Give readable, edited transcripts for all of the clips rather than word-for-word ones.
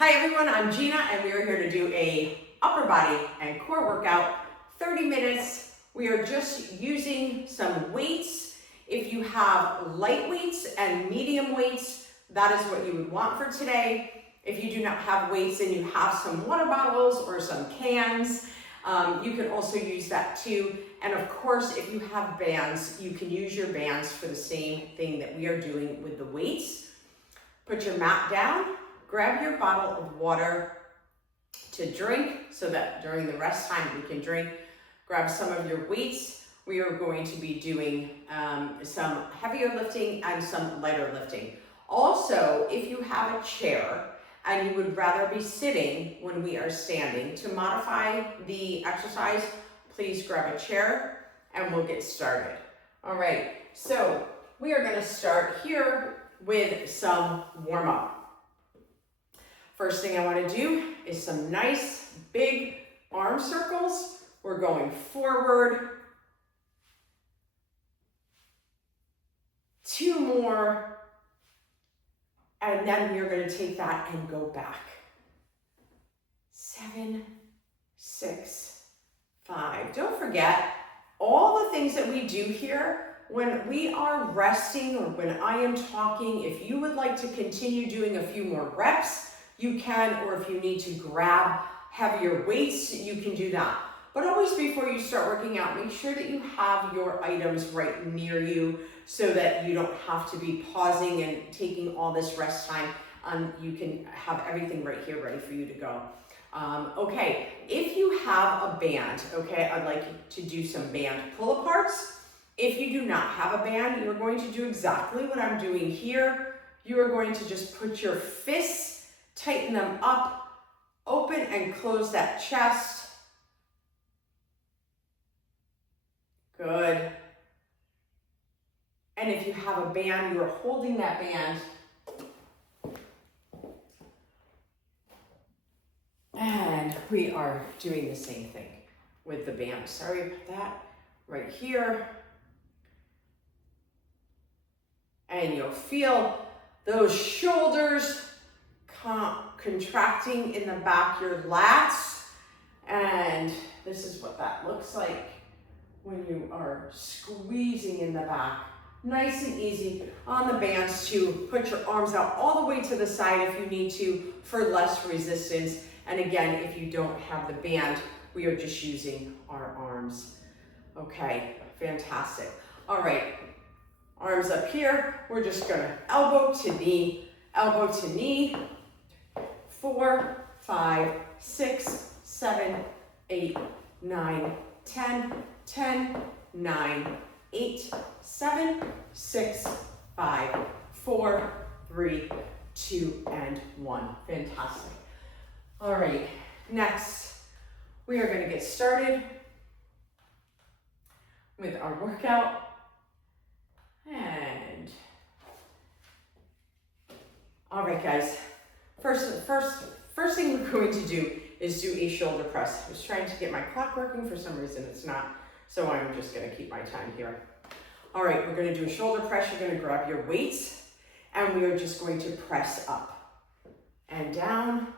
Hi everyone, I'm Gina and we are here to do a upper body and core workout, 30 minutes. We are just using some weights. If you have light weights and medium weights, that is what you would want for today. If you do not have weights and you have some water bottles or some cans, you can also use that too. And of course, if you have bands, you can use your bands for the same thing that we are doing with the weights. Put your mat down. Grab your bottle of water to drink so that during the rest time we can drink. Grab some of your weights. We are going to be doing some heavier lifting and some lighter lifting. Also, if you have a chair and you would rather be sitting when we are standing, to modify the exercise, please grab a chair and we'll get started. All right, so we are going to start here with some warm-up. First thing I want to do is some nice big arm circles. We're going forward. 2 more. And then we are going to take that and go back. 7, 6, 5. Don't forget, all the things that we do here, when we are resting or when I am talking, if you would like to continue doing a few more reps, you can, or if you need to grab heavier weights, you can do that. But always before you start working out, make sure that you have your items right near you so that you don't have to be pausing and taking all this rest time. You can have everything right here ready for you to go. Okay, if you have a band, okay, I'd like you to do some band pull-aparts. If you do not have a band, you're going to do exactly what I'm doing here. You are going to just put your fists, tighten them up, open and close that chest. Good. And if you have a band, you are holding that band. And we are doing the same thing with the band. Sorry about that. Right here. And you'll feel those shoulders contracting in the back, your lats. And this is what that looks like when you are squeezing in the back. Nice and easy on the bands to put your arms out all the way to the side if you need to for less resistance. And again, if you don't have the band, we are just using our arms. Okay, fantastic. All right, arms up here. We're just gonna elbow to knee, 4, 5, 6, 7, 8, 9, 10, 10, 9, 8, 7, 6, 5, 4, 3, 2, and 1. Fantastic. All right, next, we are going to get started with our workout. And, all right, guys, first thing we're going to do is do a shoulder press. I was trying to get my clock working, for some reason it's not, so I'm just gonna keep my time here. All right, we're gonna do a shoulder press. You're gonna grab your weights, and we are just going to press up and down,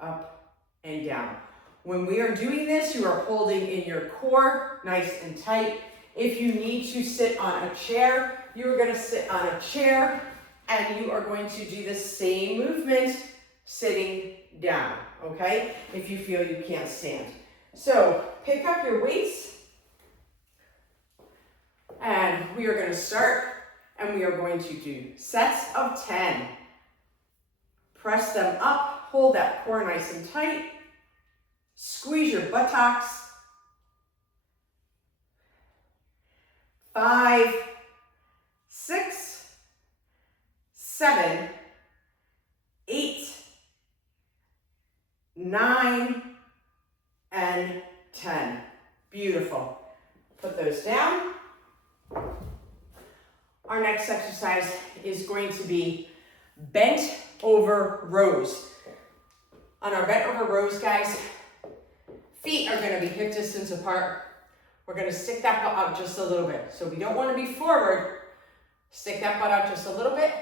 up and down. When we are doing this, you are holding in your core nice and tight. If you need to sit on a chair, you are gonna sit on a chair, and you are going to do the same movement sitting down, okay? If you feel you can't stand. So pick up your weights, and we are going to start, and we are going to do sets of 10. Press them up, hold that core nice and tight, squeeze your buttocks. 5, 6, 7, 8, 9, and 10. Beautiful. Put those down. Our next exercise is going to be bent over rows. On our bent over rows, guys, feet are going to be hip distance apart. We're going to stick that butt out just a little bit. So we don't want to be forward. Stick that butt out just a little bit.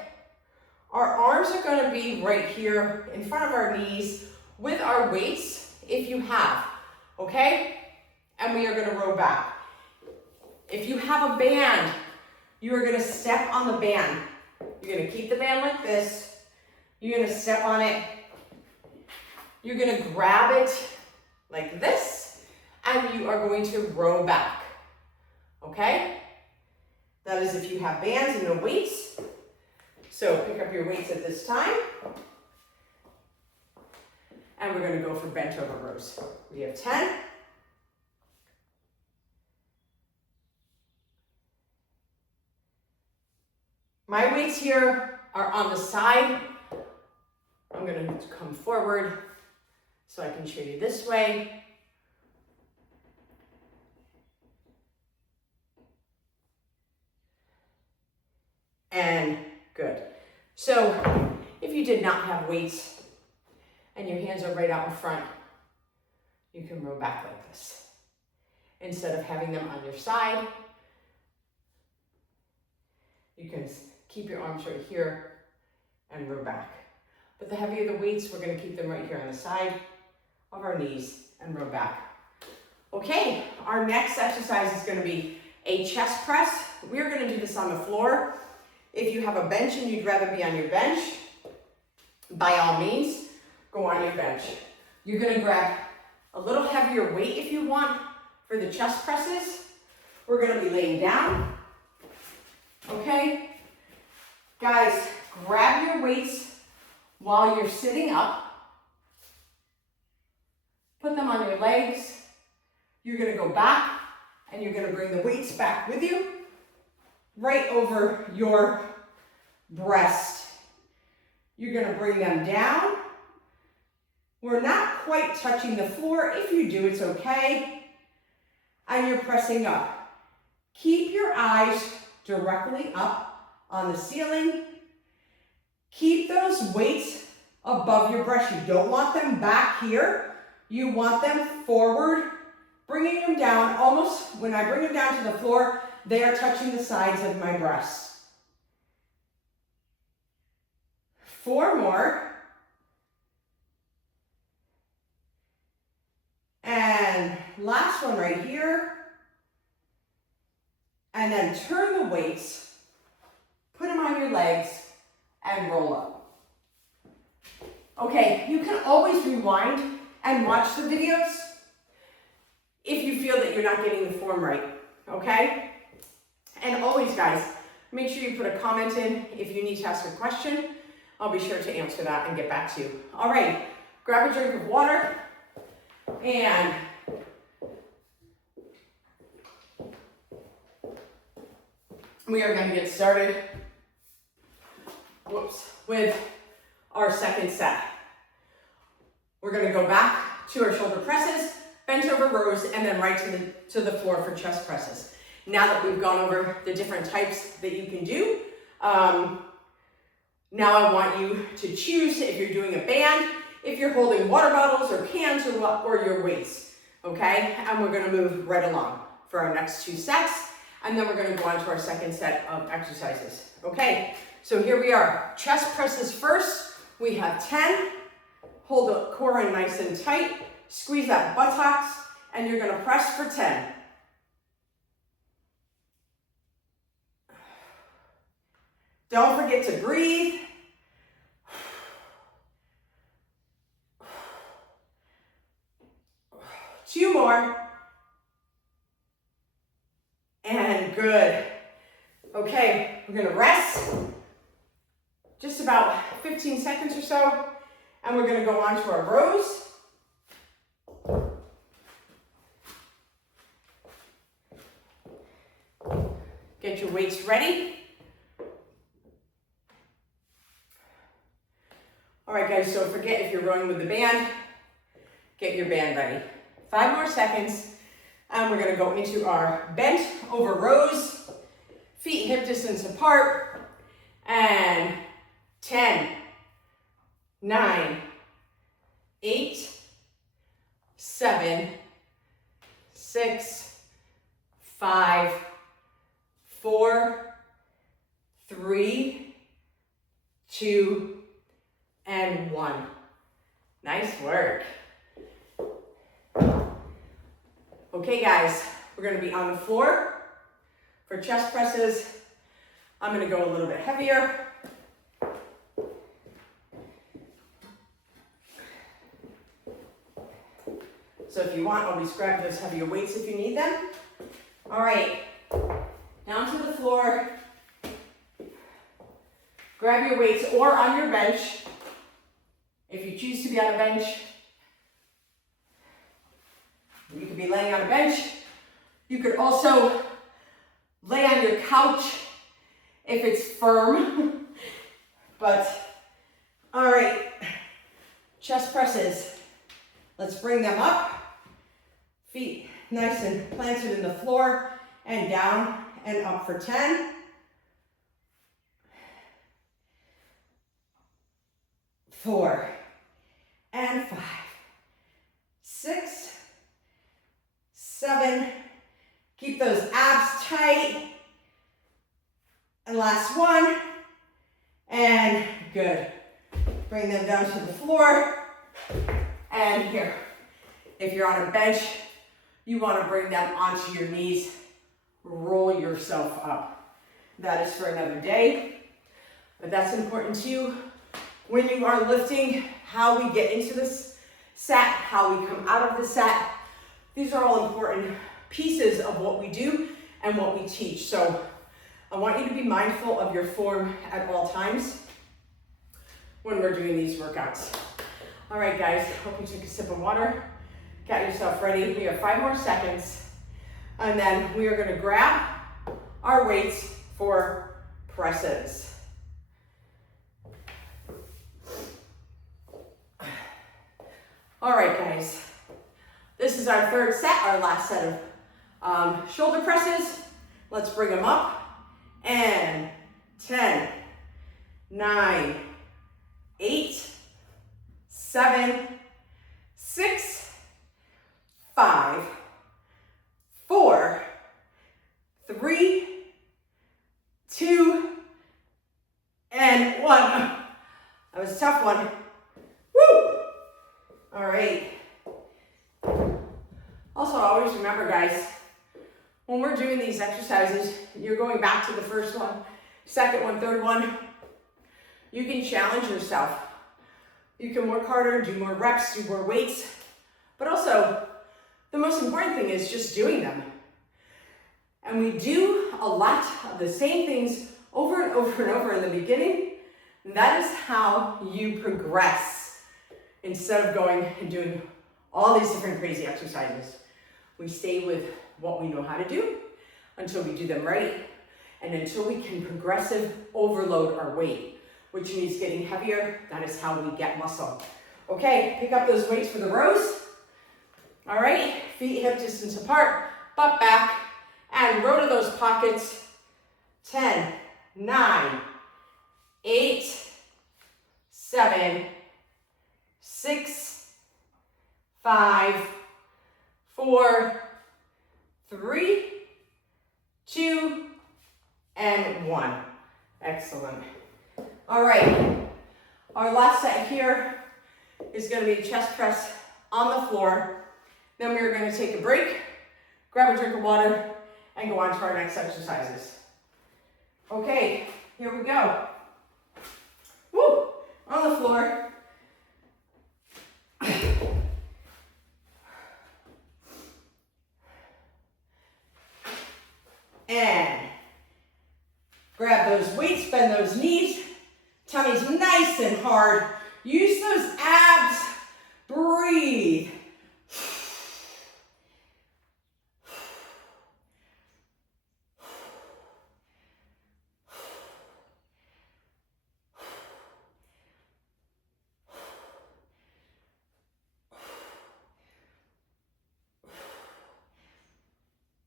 Our arms are going to be right here in front of our knees with our weights, if you have, okay? And we are going to row back. If you have a band, you are going to step on the band. You're going to keep the band like this. You're going to step on it. You're going to grab it like this, and you are going to row back, okay? That is if you have bands and no weights. So pick up your weights at this time. And we're going to go for bent over rows. We have 10. My weights here are on the side. I'm going to come forward so I can show you this way. And good. So if you did not have weights and your hands are right out in front, you can row back like this. Instead of having them on your side, you can keep your arms right here and row back. But the heavier the weights, we're going to keep them right here on the side of our knees and row back. Okay, our next exercise is going to be a chest press. We're going to do this on the floor. If you have a bench and you'd rather be on your bench, by all means, go on your bench. You're going to grab a little heavier weight if you want for the chest presses. We're going to be laying down. Okay? Guys, grab your weights while you're sitting up. Put them on your legs. You're going to go back and you're going to bring the weights back with you right over your breast. You're going to bring them down. We're not quite touching the floor. If you do, it's okay. And you're pressing up. Keep your eyes directly up on the ceiling. Keep those weights above your breast. You don't want them back here. You want them forward, bringing them down almost, when I bring them down to the floor, they are touching the sides of my breast. 4 more. And last one right here. And then turn the weights, put them on your legs, and roll up. Okay, you can always rewind and watch the videos if you feel that you're not getting the form right, okay? And always, guys, make sure you put a comment in if you need to ask a question. I'll be sure to answer that and get back to you. All right, grab a drink of water and we are going to get started with our second set. We're going to go back to our shoulder presses, bent over rows, and then right to the floor for chest presses. Now that we've gone over the different types that you can do, now I want you to choose if you're doing a band, if you're holding water bottles or cans or your weights, okay? And we're going to move right along for our next 2 sets. And then we're going to go on to our second set of exercises. Okay, so here we are. Chest presses first. We have 10. Hold the core in nice and tight. Squeeze that buttocks. And you're going to press for 10. Don't forget to breathe. Two more. And good. Okay, we're gonna rest just about 15 seconds or so, and we're gonna go on to our rows. Get your weights ready. All right, guys, so forget if you're rowing with the band, get your band ready. 5 more seconds. And we're going to go into our bent over rows, feet hip distance apart, and 10, 9, 8, 7, 6, 5, 4, 3, 2, and 1. Nice work. Okay guys, we're gonna be on the floor for chest presses. I'm gonna go a little bit heavier. So if you want, always grab those heavier weights if you need them. All right, down to the floor. Grab your weights or on your bench. If you choose to be on a bench, you could be laying on a bench. You could also lay on your couch if it's firm. But, all right, chest presses. Let's bring them up. Feet nice and planted in the floor and down and up for 10. 4 and 5, 6, 7. Keep those abs tight. And last one. And good. Bring them down to the floor. And here. If you're on a bench, you want to bring them onto your knees. Roll yourself up. That is for another day. But that's important too. When you are lifting, how we get into this set, how we come out of the set. These are all important pieces of what we do and what we teach. So I want you to be mindful of your form at all times when we're doing these workouts. All right, guys, hope you took a sip of water. Get yourself ready. We have 5 more seconds. And then we are gonna grab our weights for presses. All right, guys, this is our third set, our last set of shoulder presses. Let's bring them up. And 10, 9, 8, 7, 6, 5, 4, 3, 2, and 1. That was a tough one. Woo! All right. Also, always remember, guys, when we're doing these exercises, you're going back to the first one, second one, third one. You can challenge yourself. You can work harder, do more reps, do more weights. But also, the most important thing is just doing them. And we do a lot of the same things over and over and over in the beginning. And that is how you progress. Instead of going and doing all these different crazy exercises, we stay with what we know how to do until we do them right and until we can progressive overload our weight, which means getting heavier. That is how we get muscle. Okay, pick up those weights for the rows. All right, feet hip distance apart, butt back, and row to those pockets. 10, 9, 8, 7, 6, 5, 4, 3, 2, and 1. Excellent. All right, our last set here is going to be chest press on the floor. Then we're going to take a break, grab a drink of water, and go on to our next exercises. Okay, here we go. Woo! On the floor. And grab those weights, bend those knees, tummy's nice and hard. Use those abs, breathe.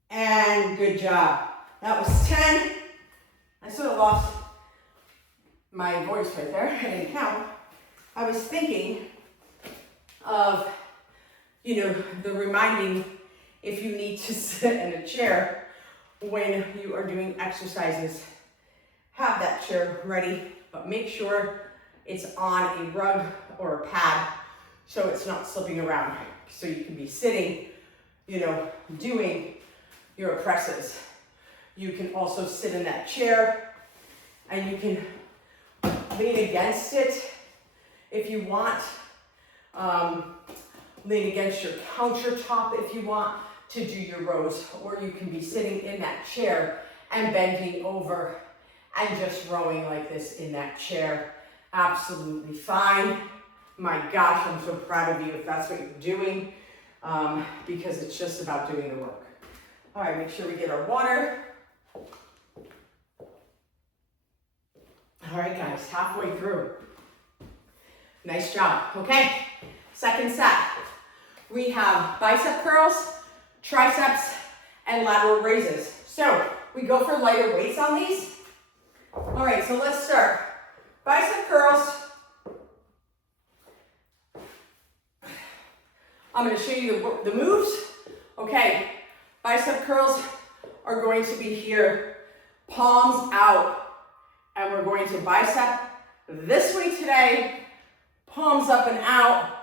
And good job. That was 10. I sort of lost my voice right there. I didn't count. I was thinking of, the reminding if you need to sit in a chair when you are doing exercises. Have that chair ready but make sure it's on a rug or a pad so it's not slipping around. So you can be sitting, you know, doing your presses. You can also sit in that chair and you can lean against it if you want. Lean against your countertop if you want to do your rows, or you can be sitting in that chair and bending over and just rowing like this in that chair. Absolutely fine. My gosh, I'm so proud of you if that's what you're doing, because it's just about doing the work. All right, make sure we get our water. All right, guys, halfway through. Nice job. Okay, second set. We have bicep curls, triceps, and lateral raises. So we go for lighter weights on these. All right, so let's start. Bicep curls. I'm going to show you the moves. Okay, bicep curls are going to be here, palms out, and we're going to bicep this way today, palms up and out,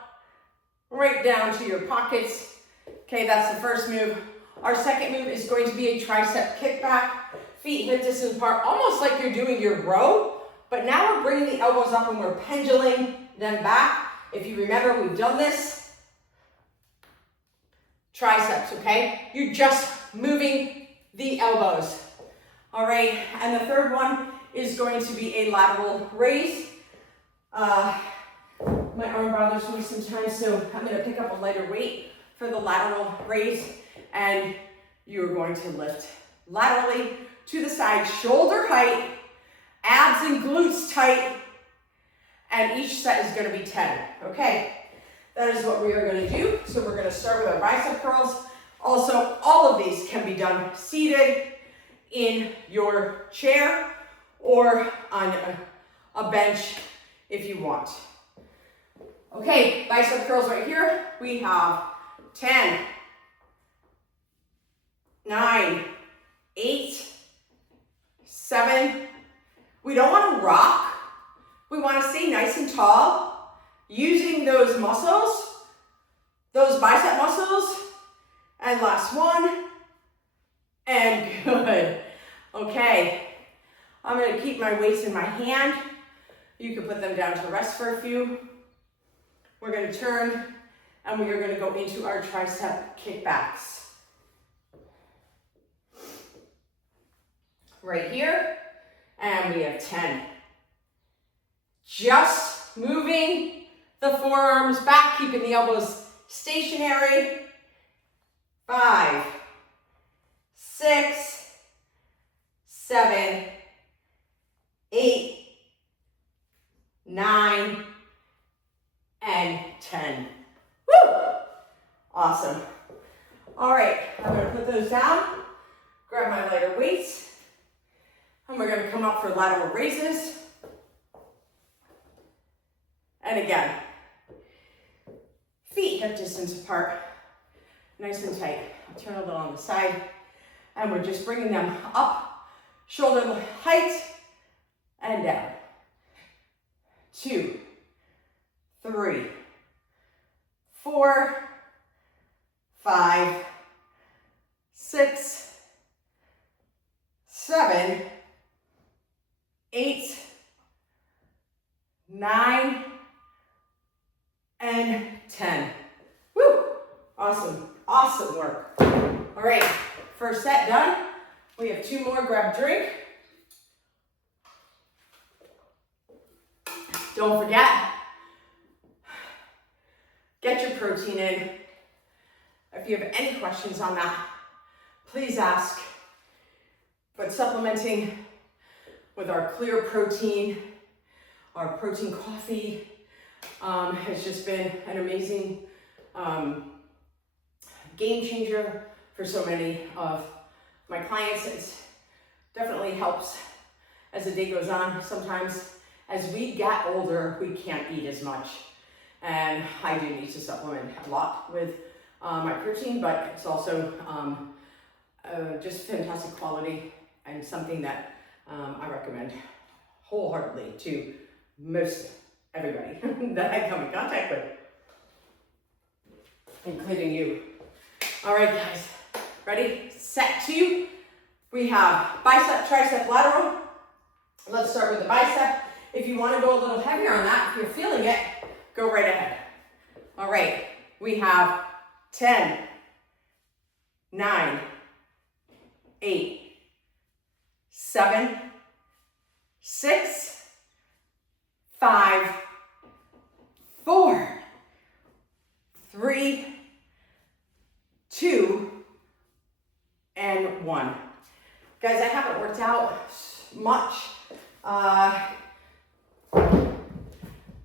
right down to your pockets. Okay, that's the first move. Our second move is going to be a tricep kickback, feet hip distance apart, almost like you're doing your row, but now we're bringing the elbows up and we're pendulating them back. If you remember, we've done this. Triceps, okay? You're just moving the elbows. All right, and the third one is going to be a lateral raise. My arm bothers me sometimes, so I'm going to pick up a lighter weight for the lateral raise, and you're going to lift laterally to the side, shoulder height, abs and glutes tight, and each set is going to be 10, okay? That is what we are going to do. So we're going to start with our bicep curls. Also, all of these can be done seated in your chair or on a bench if you want. Okay, bicep curls right here. We have 10, 9, 8, 7. We don't want to rock. We want to stay nice and tall, using those muscles, those bicep muscles. And last one. And good. Okay. I'm going to keep my weights in my hand. You can put them down to rest for a few. We're going to turn and we are going to go into our tricep kickbacks. Right here. And we have 10. Just moving the forearms back, keeping the elbows stationary. 5, 6, 7, 8, 9, and 10. Woo! Awesome. All right, I'm going to put those down, grab my lighter weights, and we're going to come up for lateral raises. And again, feet hip distance apart, nice and tight. I'll turn a little on the side, and we're just bringing them up, shoulder height, and down. 2, 3, 4, 5, 6, 7, 8, 9, and 10. Woo! Awesome, awesome work. All right, first set done. We have 2 more, grab a drink. Don't forget, get your protein in. If you have any questions on that, please ask. But supplementing with our clear protein, our protein coffee, has just been an amazing game changer for so many of my clients. It definitely helps as the day goes on. Sometimes as we get older, we can't eat as much. And I do need to supplement a lot with my protein, but it's also just fantastic quality and something that I recommend wholeheartedly to most everybody that I come in contact with, including you. All right, guys, ready? Set 2. We have bicep, tricep, lateral. Let's start with the bicep. If you want to go a little heavier on that, if you're feeling it, go right ahead. All right, we have 10, 9, 8, 7, 6, 5, 4, 3, 2, and 1. Guys, I haven't worked out much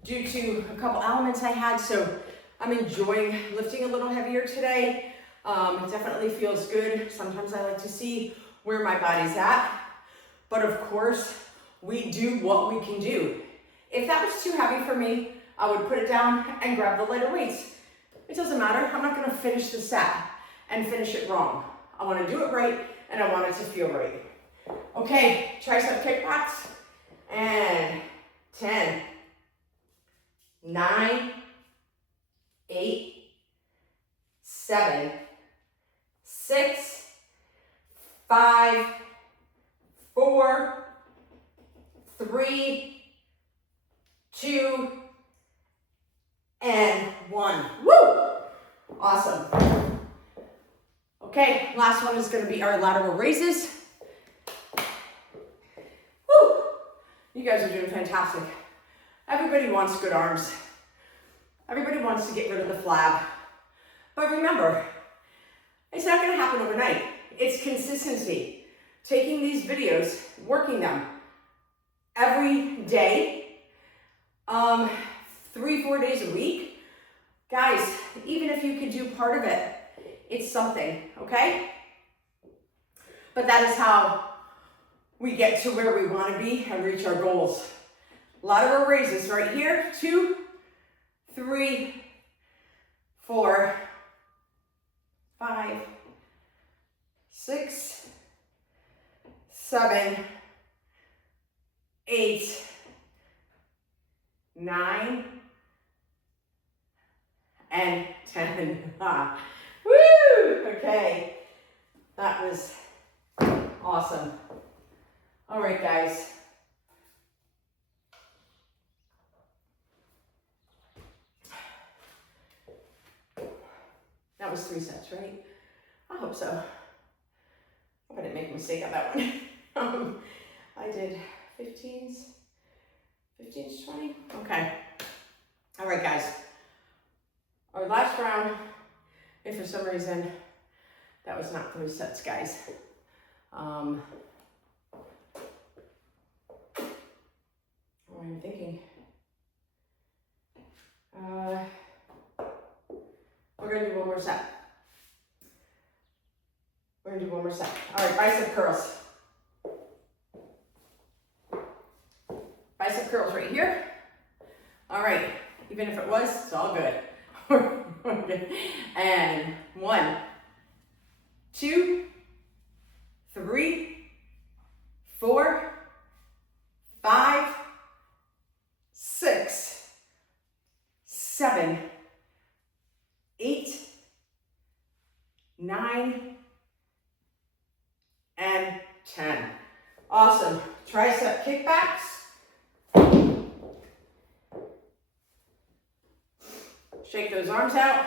due to a couple elements I had, so I'm enjoying lifting a little heavier today. It definitely feels good. Sometimes I like to see where my body's at, but of course, we do what we can do. If that was too heavy for me, I would put it down and grab the lighter weights. It doesn't matter. I'm not going to finish the set and finish it wrong. I want to do it right, and I want it to feel right. Okay, tricep kickbacks, and 10, 9, 8, 7, 6, 5, 4, 3, 2, and 1. Woo! Awesome. Okay, last one is going to be our lateral raises. Woo! You guys are doing fantastic. Everybody wants good arms. Everybody wants to get rid of the flab. But remember, it's not going to happen overnight. It's consistency. Taking these videos, working them every day, 3-4 days a week. Guys, even if you could do part of it, it's something, okay? But that is how we get to where we want to be and reach our goals. Lateral raises right here. 2, 3, 4, 5, 6, 7, 8, 9, and 10. Woo! Okay, that was awesome. All right, guys. That was 3 sets, right? I hope so. I hope I didn't make a mistake on that one. I did 15s to 20. Okay. All right, guys. Our last round, if for some reason that was not 3 sets, guys. What am I thinking? We're gonna do one more set. We're gonna do one more set. All right, bicep curls. Bicep curls right here. All right, even if it was, it's all good. And 1, 2, 3, 4, 5, 6, 7, 8, 9, and 10. Awesome. Tricep kickbacks. Shake those arms out.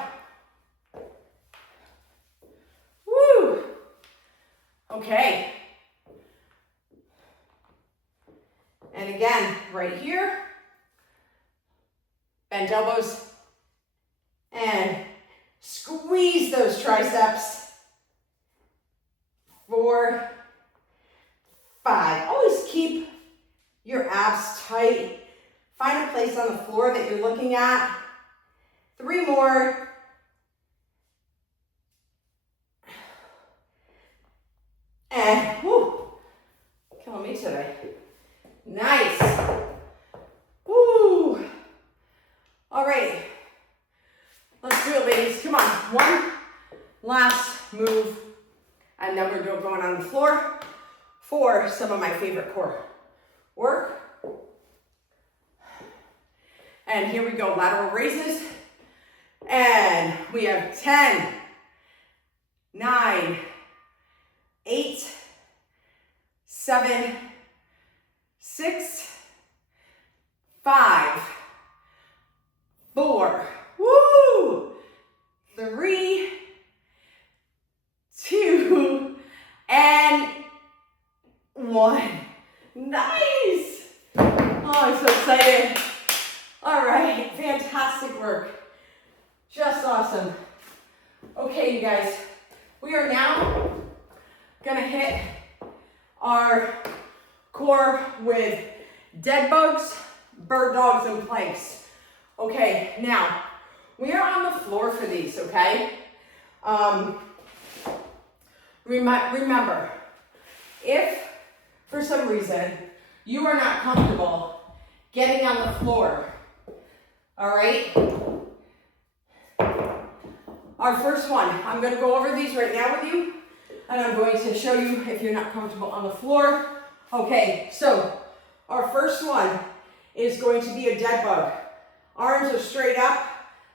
Woo! Okay. And again, right here. Bend elbows. And squeeze those triceps. 4, 5. Always keep your abs tight. Find a place on the floor that you're looking at. 3 more. And, whoo, killing me today. Nice. Woo. All right. Let's do it, ladies. Come on. One last move. And then we're going on the floor for some of my favorite core work. And here we go, lateral raises. And we have 10, 9, 8, 7, 6, 5, 4, woo, 3, 2, and 1. Nice. Oh, I'm so excited. All right, fantastic work. Just awesome. Okay, you guys, we are now gonna hit our core with dead bugs, bird dogs, and planks. Okay, now, we are on the floor for these, okay? Remember, if for some reason you are not comfortable getting on the floor, all right? Our first one, I'm gonna go over these right now with you, and I'm going to show you if you're not comfortable on the floor. Okay, so our first one is going to be a dead bug. Arms are straight up,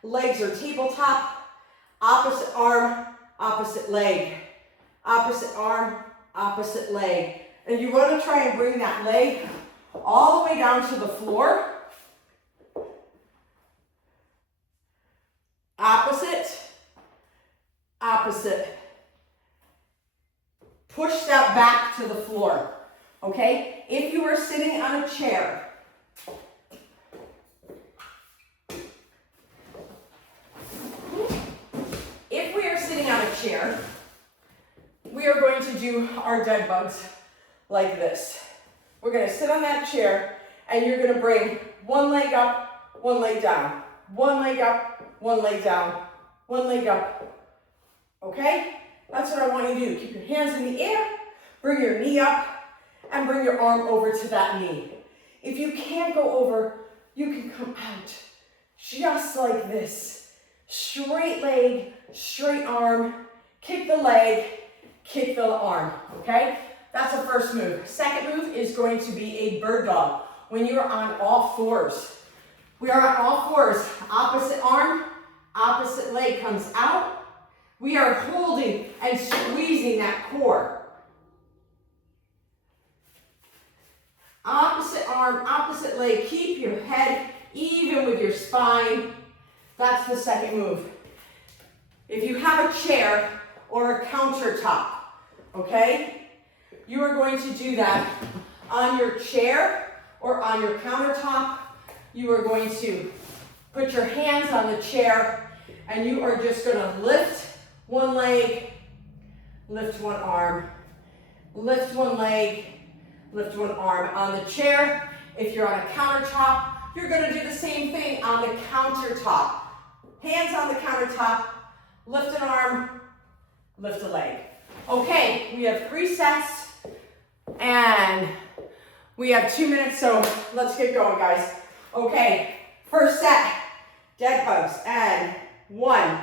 legs are tabletop, opposite arm, opposite leg, opposite arm, opposite leg. And you want to try and bring that leg all the way down to the floor. Opposite, opposite. Push that back to the floor, okay? If you are sitting on a chair, we are going to do our dead bugs like this. We're going to sit on that chair, and you're going to bring one leg up, one leg down, one leg up, one leg down, one leg up. Okay? That's what I want you to do. Keep your hands in the air, bring your knee up, and bring your arm over to that knee. If you can't go over, you can come out just like this. Straight leg, straight arm, kick the leg, kick the arm, okay? That's the first move. Second move is going to be a bird dog. When you are on all fours. We are on all fours. Opposite arm, opposite leg comes out. We are holding and squeezing that core. Opposite arm, opposite leg. Keep your head even with your spine. That's the second move. If you have a chair or a countertop, okay, you are going to do that on your chair or on your countertop. You are going to put your hands on the chair, and you are just going to lift one leg, lift one arm, lift one leg, lift one arm. On the chair, if you're on a countertop, you're going to do the same thing on the countertop. Hands on the countertop, lift an arm, lift a leg. Okay, we have 3 sets, and we have 2 minutes, so let's get going, guys. Okay, first set, dead bugs, and 1,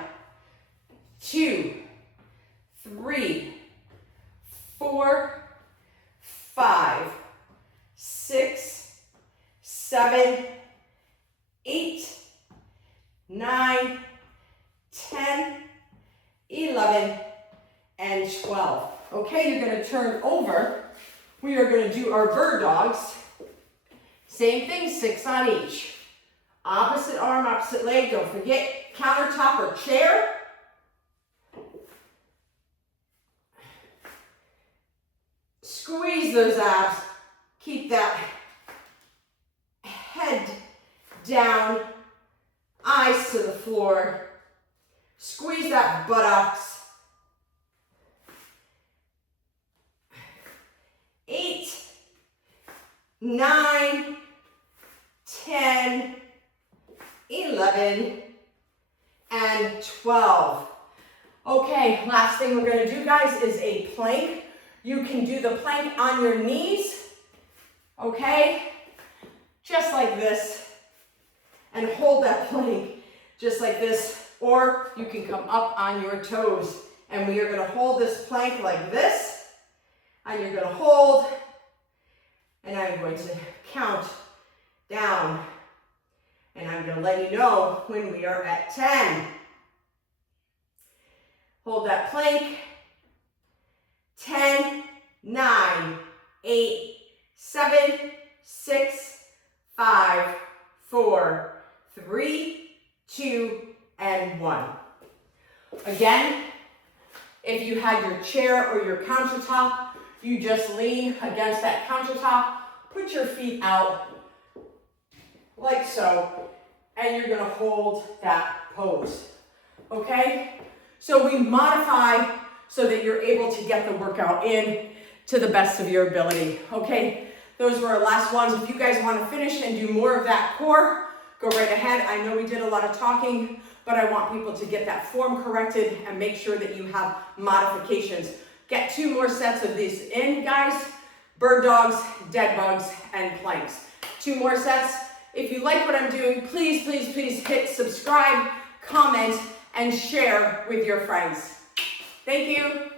2, 3, 4, 5, 6, 7, 8, 9, 10, 11, and 12. Okay, you're going to turn over. We are going to do our bird dogs. Same thing, 6 on each. Opposite arm, opposite leg. Don't forget countertop or chair. Squeeze those abs. Keep that head down, eyes to the floor. Squeeze that buttocks. 8, 9, 10, 11, and 12. Okay, last thing we're going to do, guys, is a plank. You can do the plank on your knees, okay? Just like this, and hold that plank just like this, or you can come up on your toes, and we are going to hold this plank like this, and you're going to hold, and I'm going to count down And I'm gonna let you know when we are at 10. Hold that plank. 10, 9, 8, 7, 6, 5, 4, 3, 2, and 1. Again, if you had your chair or your countertop, you just lean against that countertop, put your feet out like so, and you're gonna hold that pose, okay? So we modify so that you're able to get the workout in to the best of your ability, okay? Those were our last ones. If you guys wanna finish and do more of that core, go right ahead. I know we did a lot of talking, but I want people to get that form corrected and make sure that you have modifications. Get 2 more sets of these in, guys. Bird dogs, dead bugs, and planks. 2 more sets. If you like what I'm doing, please, please, please hit subscribe, comment, and share with your friends. Thank you.